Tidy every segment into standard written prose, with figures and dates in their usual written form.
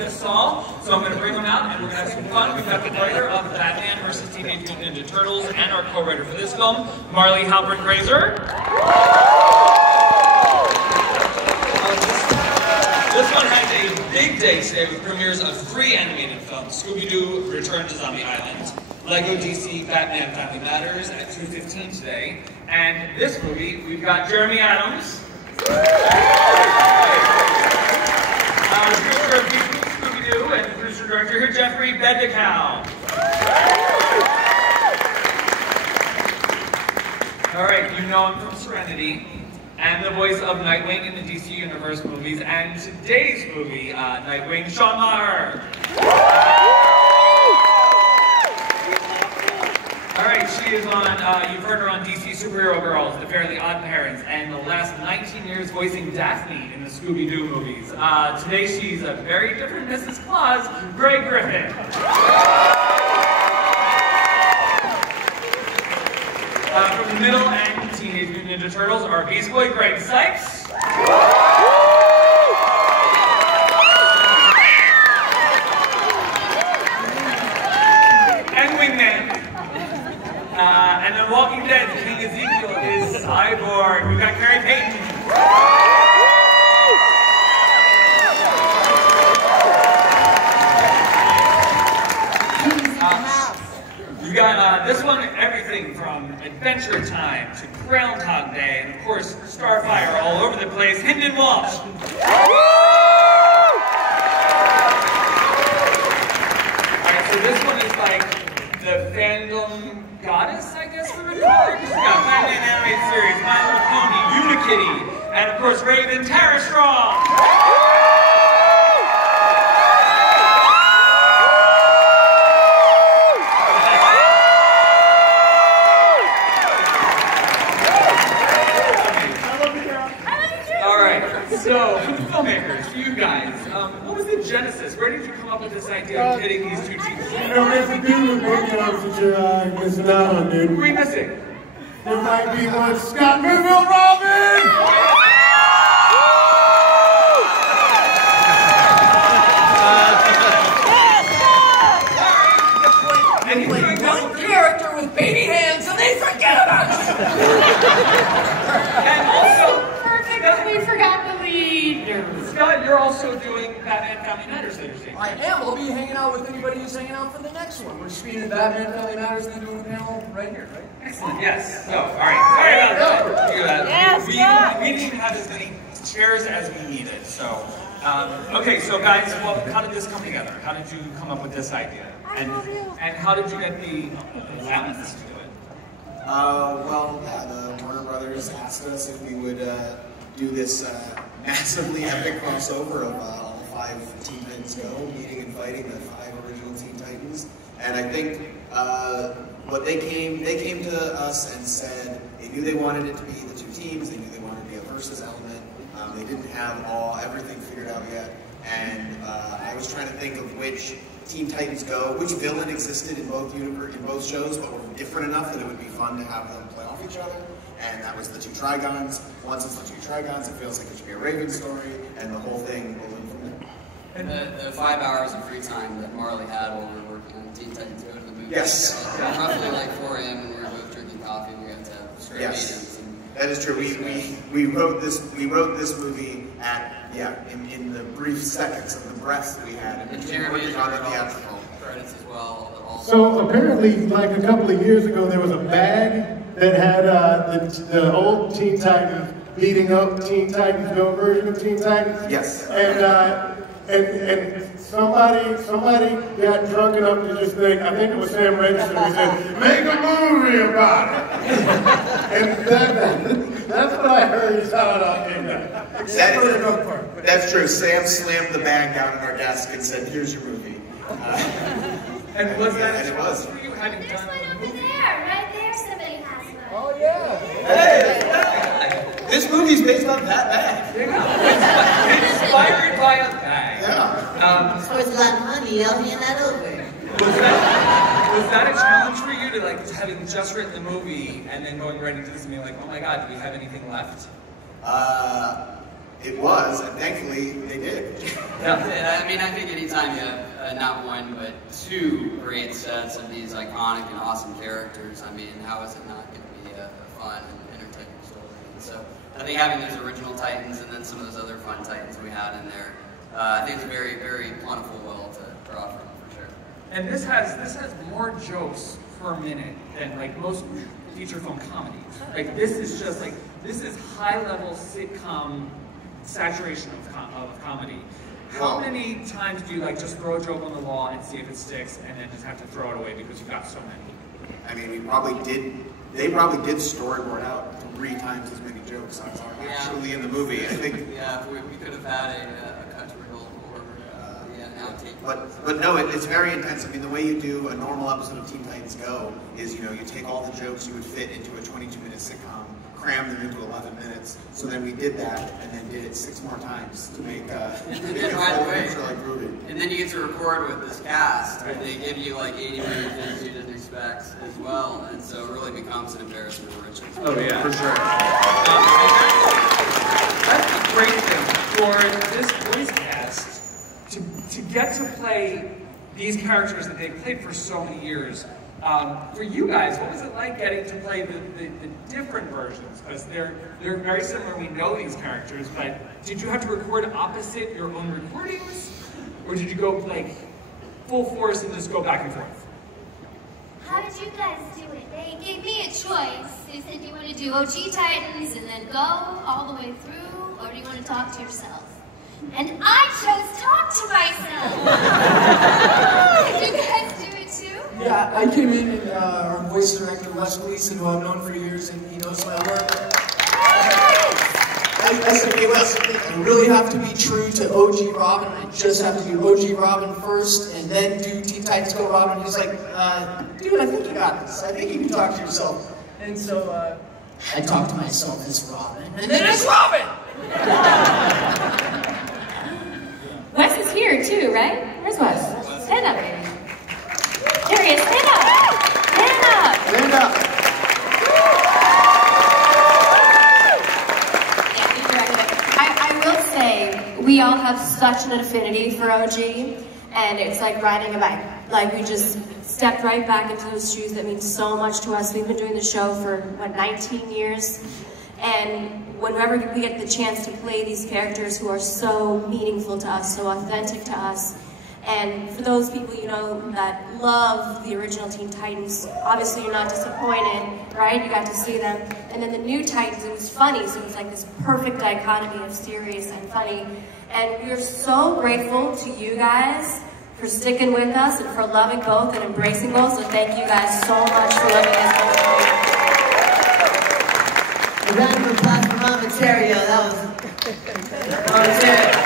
This song, so I'm going to bring them out and we're going to have some fun. We've got the writer of Batman vs. Teenage Mutant Ninja Turtles and our co-writer for this film, Marley Halpern Grazer. This one has a big day today with premieres of 3 animated films: Scooby-Doo Return to Zombie Island, Lego DC Batman Family Matters at 2:15 today, and this movie, we've got Jeremy Adams. And producer director here, Jeffrey Bendicow. All right, you know him from Serenity, and the voice of Nightwing in the DC Universe movies, and today's movie, Nightwing, Shawn Maher. All right, she is on, you've heard her on DC Superhero Girls, The Fairly Odd Parents, and the last 19 years voicing Daphne in the Scooby-Doo movies. Today she's a very different Mrs. Claus, Grey Griffin. From the middle and Teenage Mutant Ninja Turtles are Beast Boy Greg Sykes. And Wingman. And then Walking Dead, King Ezekiel is Cyborg. We've got Carrie Payton. We've got this one, everything from Adventure Time to Groundhog Day, and of course, Starfire all over the place, Hynden Walsh. Alright, so this one is like the fandom goddess, I guess we would call her. She's got Batman animated series, My Little Pony, Unikitty, and of course Raven, Tara Strong. Alright, so for the filmmakers, for you guys, what was the genesis? Where did you come up with this idea of getting these two teams? You know, there's a dude that you're missing out on, dude. Who are we missing? There might be one Scott Moville Robin! And he's doing one character with baby hands and they forget about it! And also, we forgot the lead. Scott, you're also doing Batman Family Matters later today. I am. We'll be hanging out with anybody who's hanging out for the next one. We're screening Batman Family Matters and then doing the panel right here, right? Excellent, yes. Oh, all right. Sorry about that. Yes, we didn't even have as many chairs as we needed. So, okay, so guys, well, how did this come together? How did you come up with this idea? And how did you get the allowance to do it? The Warner Brothers asked us if we would do this massively epic crossover of all 5 Teen Titans Go, meeting and fighting the 5 original Teen Titans. And I think what they came to us and said they knew they wanted it to be the 2 teams, they knew they wanted to be a versus element. They didn't have everything figured out yet. And I was trying to think of which Teen Titans Go, which villain existed in both shows, but were different enough that it would be fun to have them play off each other. And that was the 2 Trigons. Once it's the 2 Trigons, it feels like it should be a Raven story, and the whole thing will from there. And the 5 hours of free time that Marley had while we were working on Teen Titans Go to the movie. Yes. Roughly like 4 a.m. when we were both drinking coffee, we got to have straight meetings. That is true. We wrote this movie in the brief seconds of the breaths that we had, and Jeremy working on the theatrical credits as well. So apparently, like a couple of years ago, there was a bag that had the old Teen Titans beating up Teen Titans Go version of Teen Titans. Yes. And somebody got drunk enough to just think, I think it was Sam Register, who said, make a movie about it. And that's what I heard is how it all came down. That's true. Sam slammed the bag down on our desk and said, here's your movie. And was that and it was. for you having There's done one the over movie? there. Right there, somebody has one. Oh, yeah. Hey! This movie's based on that bag. There you go. Inspired by a bag. Yeah. So it's a lot of money, I'll hand that over. Was that a challenge for you to having just written the movie and then going right into this and being like, oh my god, do we have anything left? it was, and thankfully they did. Yeah, I mean, I think anytime you have not one but two great sets of these iconic and awesome characters, I mean, how is it not going to be a fun and entertaining story? And so I think having those original Titans and then some of those other fun Titans we had in there, I think it's a very, very plentiful well to draw from, for sure. And this has more jokes per minute than like most feature film comedies. Like this is just like, this is high-level sitcom saturation of comedy. How many times do you like just throw a joke on the wall and see if it sticks and then just have to throw it away because you've got so many? I mean, they probably did storyboard out 3 times as many jokes as are actually in the movie. I think. Yeah, we could have had a country roll or now take. But no, it's very intense. I mean, the way you do a normal episode of Teen Titans Go is, you know, you take all the jokes you would fit into a 22-minute sitcom, cram them into 11 minutes. So then we did that, and then did it 6 more times to make a full feature-like movie. And then you get to record with this cast, and they give you like 80 million things you didn't expect as well, and so it really becomes an embarrassment of riches. Oh yeah, for sure. That's the great thing for this voice cast to get to play these characters that they've played for so many years. For you guys, what was it like getting to play the different versions? Because they're very similar, we know these characters, but did you have to record opposite your own recordings? Or did you go like full force and just go back and forth? How did you guys do it? They gave me a choice. They said, do you want to do OG Titans and then go all the way through, or do you want to talk to yourself? And I chose talk to myself. Did you guys do it too? Yeah, I came in and our voice director, Wes Gleason, who I've known for years, and he knows my work. I said, hey Wes, I really have to be true to OG Robin. I just have to do OG Robin first, and then do Teen Titans Go Robin. He's like, dude, I think you got this. I think you can talk to yourself. And so I talked to myself as Robin, and then as Robin! Wes is here too, right? Where's Wes? Stand up, baby. There he is. Stand up. Stand up. Stand up. I will say, we all have such an affinity for OG, and it's like riding a bike. Like, we just stepped right back into those shoes that mean so much to us. We've been doing the show for, what, 19 years? And whenever we get the chance to play these characters who are so meaningful to us, so authentic to us, and for those people, you know, that love the original Teen Titans, obviously you're not disappointed, right? You got to see them. And then the new Titans, it was funny, so it was like this perfect dichotomy of serious and funny. And we're so grateful to you guys for sticking with us and for loving both and embracing both, so thank you guys so much for loving us both. A round of applause for Mom Ontario. That was Ontario.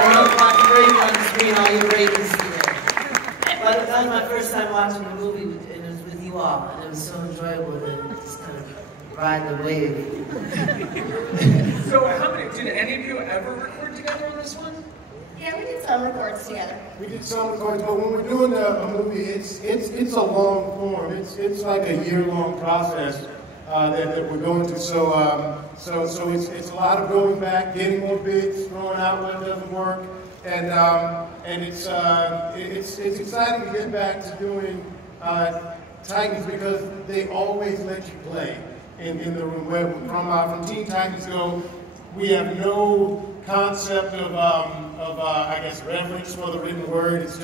I love watching Brady on the screen, all you Ravens see there. But that was my first time watching the movie, and it was with you all, and it was so enjoyable to just kind of ride the wave. So did any of you ever record together on this one? Yeah, we did some records together. We did some recordings, but when we're doing a movie, it's a long form. It's like a year-long process that we're going through. So it's a lot of going back, getting more bits, throwing out what doesn't work, and it's exciting to get back to doing Titans because they always let you play in the room. From Teen Titans Go, we have no concept of I guess reverence for the written word. It's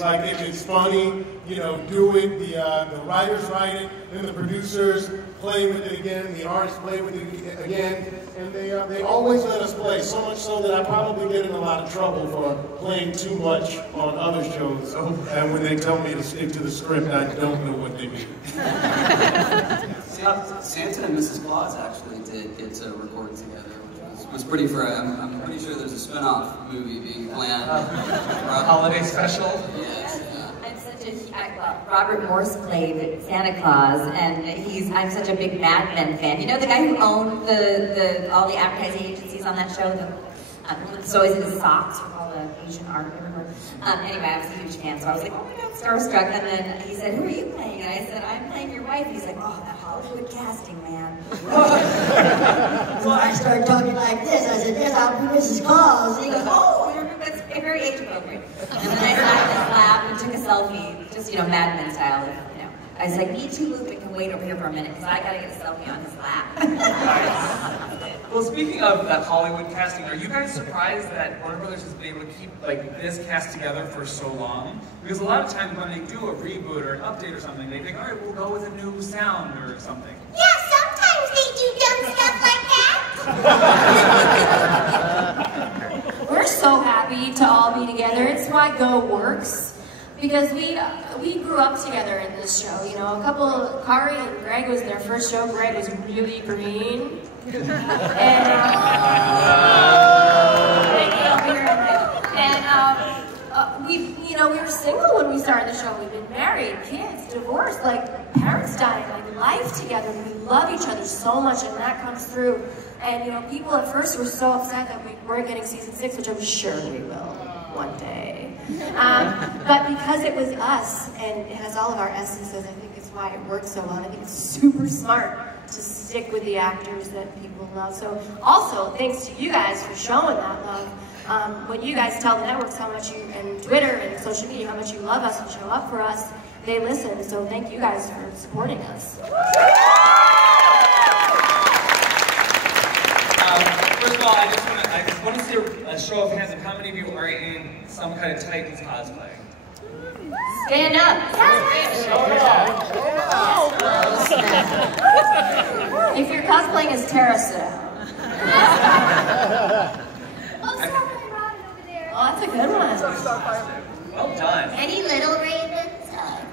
like if it's funny, you know, do it. The writers write it, then the producers play with it again, the artists play with it again, and they always let us play. So much so that I probably get in a lot of trouble for playing too much on other shows. And when they tell me to stick to the script, I don't know what they mean. Santa and Mrs. Claus actually did get to record together, which was pretty fun. I'm pretty sure there's a spin-off movie being planned. Holiday special? Yes, yeah. Well, Robert Morse played Santa Claus, and I'm such a big Mad Men fan. You know the guy who owned all the advertising agencies on that show? It's always in his socks with all the Asian art everywhere. Anyway, I was a huge fan, so I was like, oh my God, starstruck. And then he said, who are you playing? And I said, I'm playing your wife. He's like, oh, that Hollywood casting, man. So I started talking like this. I said, yes, I'll be Mrs. Claus. And he goes, oh, that's very age appropriate. And then I sat in his lap and took a selfie, just, you know, Mad Men style, you know. I was like, me too, Luke, but can wait over here for a minute, because I gotta get a selfie on his lap. Well, speaking of that Hollywood casting, are you guys surprised that Warner Brothers has been able to keep like this cast together for so long? Because a lot of times when they do a reboot or an update or something, they think, all right, we'll go with a new sound or something. Yeah, sometimes they do dumb stuff like that. We're so happy to all be together. It's why Go works. Because we grew up together in this show, you know. Kari and Greg was their first show. Greg was really green. We were single when we started the show. We've been married, kids, divorced, like parents dying, like life together. We love each other so much, and that comes through. And you know, people at first were so upset that we weren't getting season 6, which I'm sure we will one day. But because it was us, and it has all of our essences, I think it's why it works so well. I think it's super smart to stick with the actors that people love. So also, thanks to you guys for showing that love. When you guys tell the networks how much you, and Twitter and social media, how much you love us and show up for us, they listen. So thank you guys for supporting us. First of all, I just want to see a show of hands of how many of you are in some kind of Titans cosplay. Stand up. If you're cosplaying as Tara, sit down. Oh, that's a good one. Well done. Any little ravens?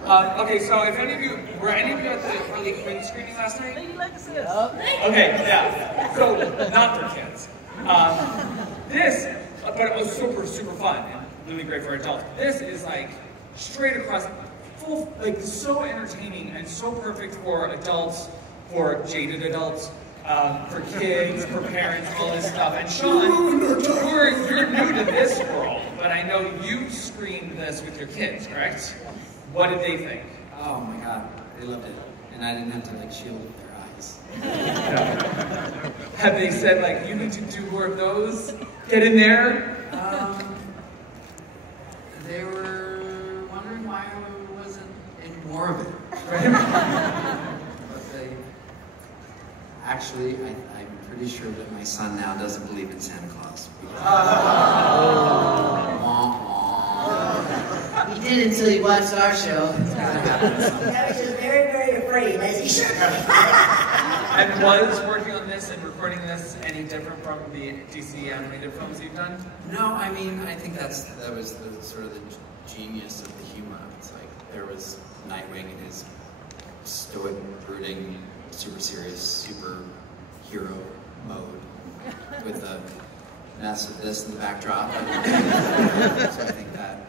Okay, so if any of you, were any of you at the Harley Quinn screening last night? Okay, yeah. So, not for kids. But it was super, super fun and really great for adults. This is like straight across, full, like so entertaining and so perfect for adults, for jaded adults, for kids, for parents, all this stuff. And Sean, you're new to this world, but I know you screened this with your kids, correct? What did they think? Oh my God, they loved it. And I didn't have to like shield their eyes. Have they said like, you need to do more of those? Get in there? They were wondering why I wasn't in more of it. But they, actually, I'm pretty sure that my son now doesn't believe in Santa Claus. He did until he watched our show. I was just very, very afraid, as he should have. And was working on this and recording this any different from the DC animated films you've done? No, I mean, I think that was the sort of the genius of the humor. It's like there was Nightwing in his stoic, brooding, super serious, super hero mode with a mess of this in the backdrop. So I think that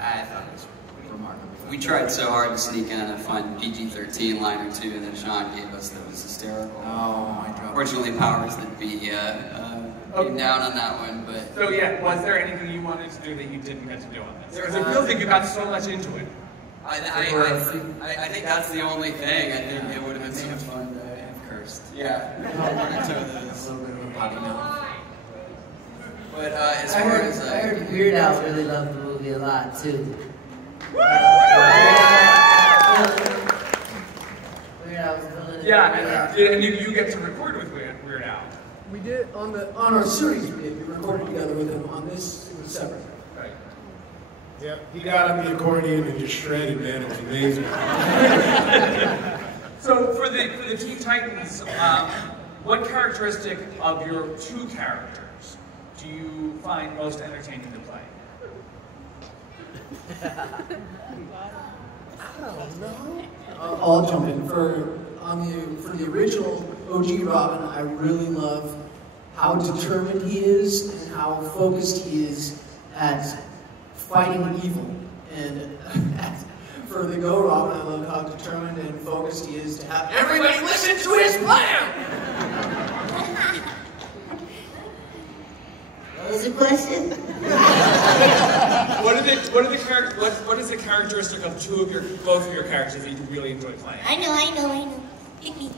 I thought it was remarkable. We tried so hard to sneak in a fun PG-13 line or two that Sean gave us that was hysterical. Oh, I dropped. Fortunately, powers that be came down on that one, but... So yeah, was there anything you wanted to do that you didn't get to do on this? Because it feels like you got so much into it. I think that's the only thing. I think it would have been so much fun to have cursed. Yeah. A little bit of a potty mouth. But as far as... I heard Weird Al really loved the movie a lot, too. Yeah, and you get to record with Weird Al. We did on our series. We recorded together with him. On this, it was separate. Right. Yeah, he got up the accordion and just shredded, man. It was amazing. So for the Teen Titans, what characteristic of your two characters do you find most entertaining to play? I don't know. I'll jump in. For the original OG Robin, I really love how determined he is and how focused he is at fighting evil. And for the Go Robin, I love how determined and focused he is to have everybody listen to his plan! Is it a question? What is the characteristic of both of your characters that you really enjoy playing? I know. Pick me.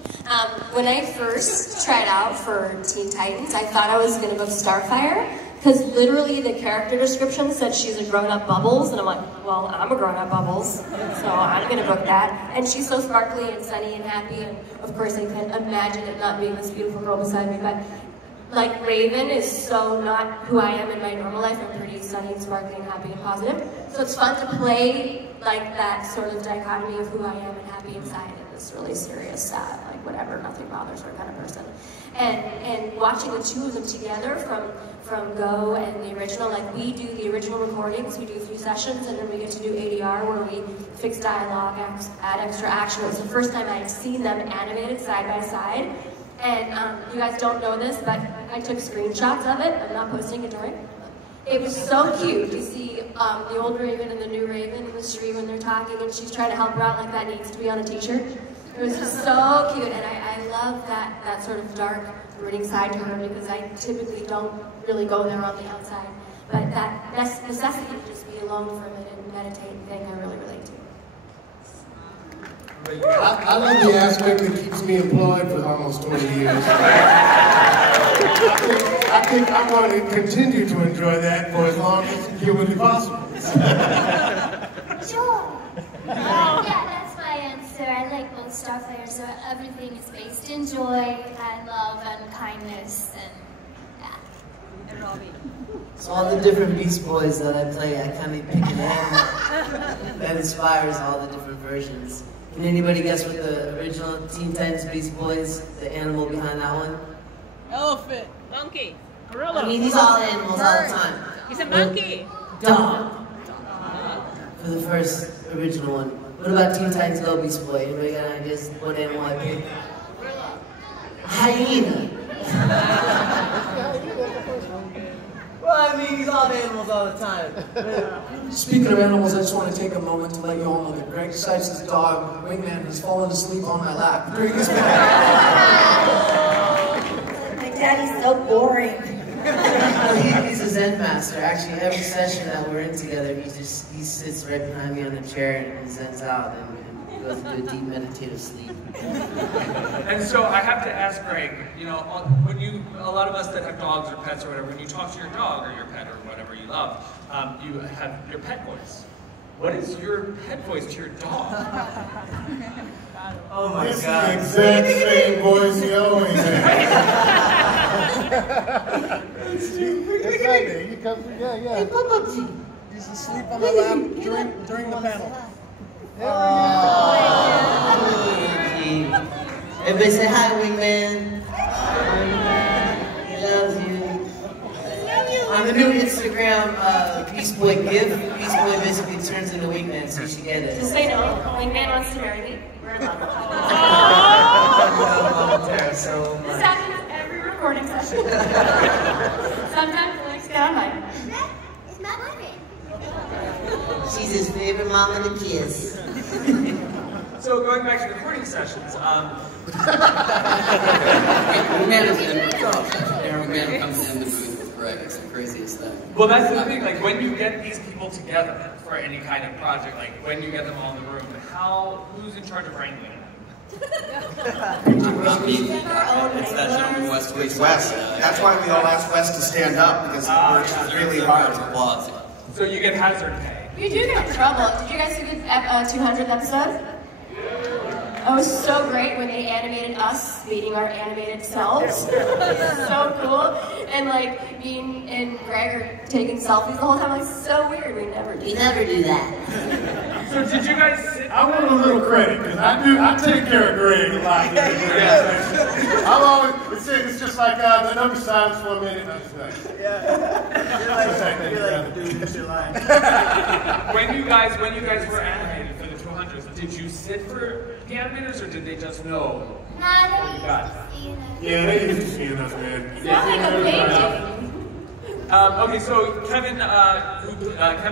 When I first tried out for Teen Titans, I thought I was going to book Starfire, because literally the character description said she's a grown-up Bubbles, and I'm like, well, I'm a grown-up Bubbles, so I'm going to book that. And she's so sparkly and sunny and happy, and of course I can imagine it not being this beautiful girl beside me, but like Raven is so not who I am in my normal life. I'm pretty sunny and sparkly and happy and positive. So it's fun to play like that sort of dichotomy of who I am and happy inside, and this really serious, sad, like whatever, nothing bothers her kind of person. And watching the two of them together from Go and the original, like we do the original recordings, we do a few sessions, and then we get to do ADR where we fix dialogue, add extra action. It was the first time I had seen them animated side by side. And you guys don't know this, but I took screenshots of it. I'm not posting it during. It was so cute. You see the old Raven and the new Raven in the street when they're talking, and she's trying to help her out like that needs to be on a t-shirt. It was just so cute, and I love that sort of dark, brooding side to her, because I typically don't really go there on the outside. But that necessity to just be alone for a minute and meditate and think I really relate to. I love the aspect that keeps me employed for almost 20 years. I think I'm going to continue to enjoy that for as long as humanly possible. Joy. Yeah, that's my answer. I like both Starfire, so everything is based in joy and love and kindness and yeah. So all the different Beast Boys that I play, I kind of pick an animal that inspires all the different versions. Can anybody guess what the original Teen Titans Beast Boys, the animal behind that one? Elephant. Monkey. Gorilla. I mean, he's all animals all the time. He's a monkey. Dog. For the first original one. What about Teen Titans Go Beast Boy? Anybody got ideas what animal I picked? Hyena. Well, I mean, he's all animals all the time. Speaking of animals, I just want to take a moment to let you all know that Greg Sykes' dog, Wingman, has fallen asleep on my lap during this meeting. My daddy's so boring. He's a Zen master. Actually, every session that we're in together, he sits right behind me on the chair and zens out and goes into a deep meditative sleep. And so I have to ask Greg, you know, when a lot of us that have dogs or pets or whatever, when you talk to your dog or your pet or whatever you love, you have your pet voice. What is your pet voice to your dog? Oh my It's God. the exact same voice he always has. Exactly. He comes, yeah. He's asleep on my lap during the panel. Everybody say hi, Wingman. He loves you. On the new Instagram Beast Boy gift, Beast Boy basically turns into Wingman, so you should get it. Just say no. Wingman wants to marry me. We're in love. I love Tara so This much. happens every recording session. Sometimes the next get on mine. It's not my name. She's his favorite mama to kiss. So going back to recording sessions, Wingman comes in the booth with Greg. It's the craziest thing. well, that's the thing. Like when you get these people together for any kind of project, like when you get them all in the room, who's in charge of wrangling them? Not me. It's that gentleman West. It's Wes. That's why we all asked Wes to stand up, because he works really hard. So you get hazard pay. You do get in trouble. Did you guys see the 200th episode? It was so great when they animated us meeting our animated selves. So cool. And like me and Greg are taking selfies the whole time. Like, so weird. We never do that. So did you guys sit? I want a little credit, because I take care of Greg a lot. I'm always, it's just like the number signs for a minute. When you guys were animated for the 200s, did you sit for the animators, or did they just know? Nah, what you got? Yeah, they used to see us, man. It's not like a painting. Okay, so Kevin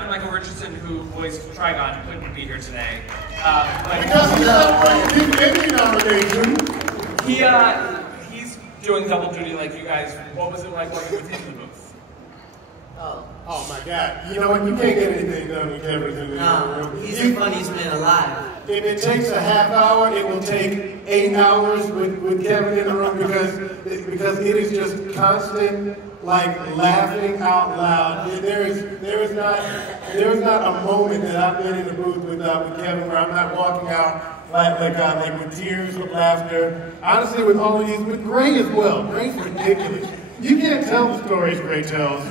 Michael Richardson, who voiced Trigon, couldn't be here today. Because he's not winning any nomination. He's doing double duty like you guys. What was it like working with him in the booth? Oh my God! You know what? You can't get anything done with Kevin in the room. He's the funniest man alive. If it takes a half hour, it will take 8 hours with Kevin in the room because it is just constant, like, laughing out loud. There is not a moment that I've been in the booth with Kevin where I'm not walking out like with tears of laughter. Honestly, with all of these, with Gray as well. Gray's ridiculous. You can't tell the stories Gray tells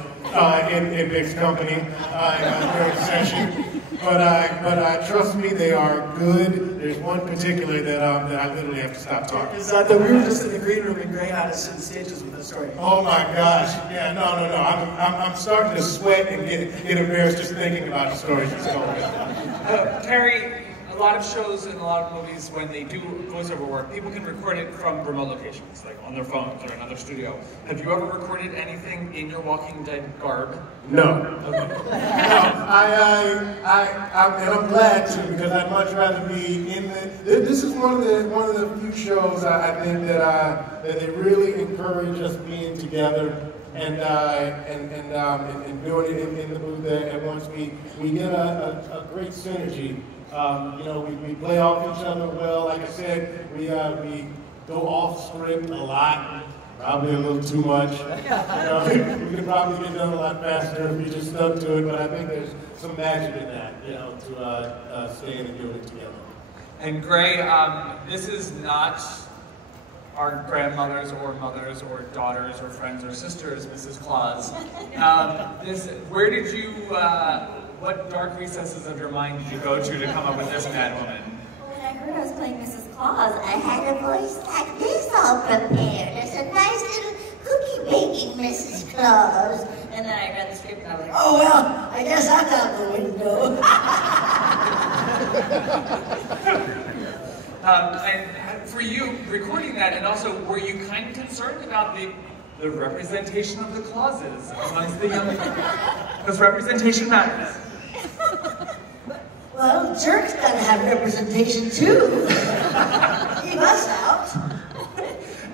in Vic's company during the session. But trust me, they are good. There's one particular that I literally have to stop talking. Because I thought we were just in the green room and Gray had us in stages with the story. Oh my gosh! Yeah, no. I'm starting to sweat and get embarrassed just thinking about the stories he's told me. Carrie, a lot of shows and a lot of movies, when they do voiceover work, people can record it from remote locations, like on their phones or another studio. Have you ever recorded anything in your Walking Dead garb? No. Okay. No, and I'm glad to, because I'd much rather be in the. This is one of the few shows I think that they really encourage us being together and doing it in the booth there. And once we get a great synergy. We play off each other well. Like I said, we go off script a lot, probably a little too much. We could probably get done a lot faster if we just stuck to it. But I think there's some magic in that, to staying and doing it together. And Gray, this is not our grandmothers or mothers or daughters or friends or sisters, Mrs. Claus. Where did you? What dark recesses of your mind did you go to come up with this mad woman? When I heard I was playing Mrs. Claus, I had a voice like this all prepared. There's a nice little cookie baking Mrs. Claus. And then I read the script and I was like, Oh, well, I guess I'm out the window. And for you, recording that, and also, were you kind of concerned about the representation of the Clauses amongst the young people? Because representation matters. Well, jerks gotta have representation too. Keep us out.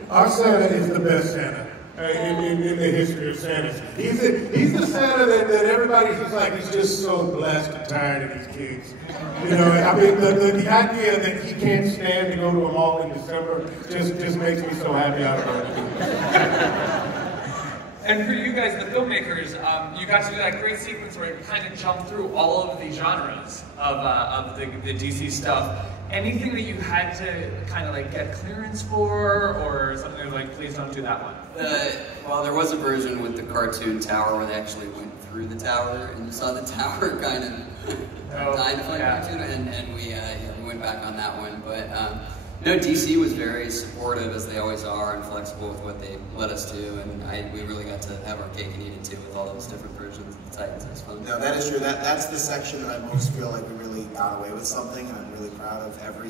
Our Santa is the best Santa in the history of Santas. He's the Santa that everybody's just like, he's just so blessed and tired of these kids. I mean, the idea that he can't stand to go to a mall in December just makes me so happy out of it. And for you guys, the filmmakers, you got to do that great sequence where you kind of jump through all of the genres of the DC stuff. Anything that you had to kind of like get clearance for, or something like, please don't do that one? Well, there was a version with the cartoon tower where they actually went through the tower, and you saw the tower kind of died of cartoon, and we went back on that one. But DC was very supportive, as they always are, and flexible with what they let us do, and we really got to have our cake and eat it too with all those different versions of the Titans. It was fun. No, that is true. That's the section that I most feel like we really got away with something, and I'm really proud of every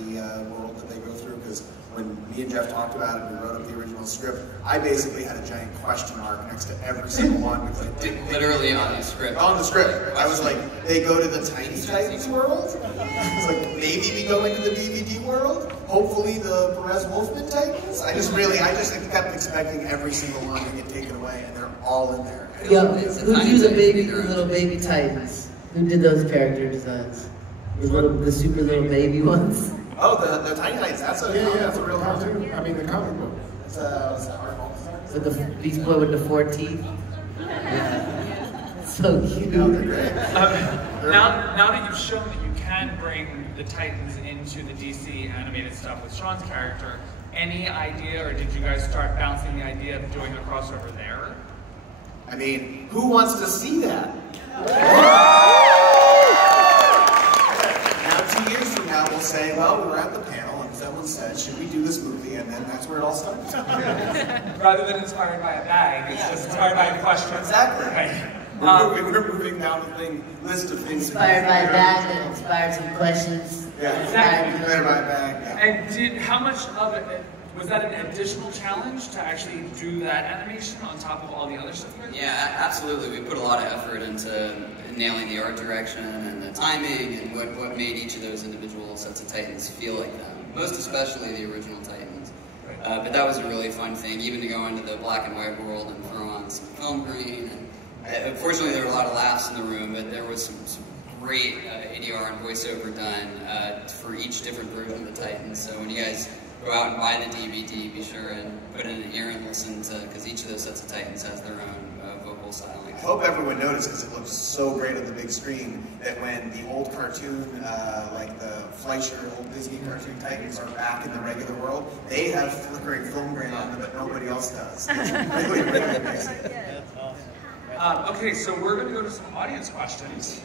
world that they go through, because when me and Jeff talked about it, we wrote up the original script, I basically had a giant question mark next to every single one, because I didn't literally on the script. On the script. I was like, they go to the Tiny Titans world? I was like, maybe we go into the DVD world? Hopefully the Perez Wolfman Titans? I just kept expecting every single one to get taken away, and they're all in there. Yo, who drew the little baby Titans? Who did those character designs? The super little baby ones? Oh, the Tiny Titans, that's a real cartoon. I mean, the comic book. That's a hard ball. With the Beast Boy with the 4 teeth? So cute. No, they're great. Now that you've shown that you can bring the Titans into the DC animated stuff with Sean's character, any idea, or did you guys start bouncing the idea of doing a crossover there? I mean, who wants to see that? Now, 2 years from now, we'll say, well, we were at the panel, and someone said, should we do this movie? And then that's where it all starts. Rather than inspired by a bag, it's just inspired by a question. Exactly. Right. We're moving down the list of things. Inspired by a bag that inspired some questions. Yeah, exactly. Inspired by a bag, yeah. And how much of it, was that an additional challenge to actually do that animation on top of all the other stuff? Yeah, absolutely. We put a lot of effort into nailing the art direction and the timing and what made each of those individual sets of Titans feel like them. Most especially the original Titans. But that was a really fun thing, even to go into the black and white world and throw on some film green and Unfortunately, there were a lot of laughs in the room, but there was some great ADR and voiceover done for each different version of the Titans. So when you guys go out and buy the DVD, be sure and put in an ear and listen to, because each of those sets of Titans has their own vocal styling. I hope everyone noticed, because it looks so great on the big screen, that when the old cartoon, like the Fleischer old Disney cartoon Titans are back in the regular world, they have flickering film grain on them, but nobody else does. It's really, really amazing. Okay, so we're going to go to some audience questions.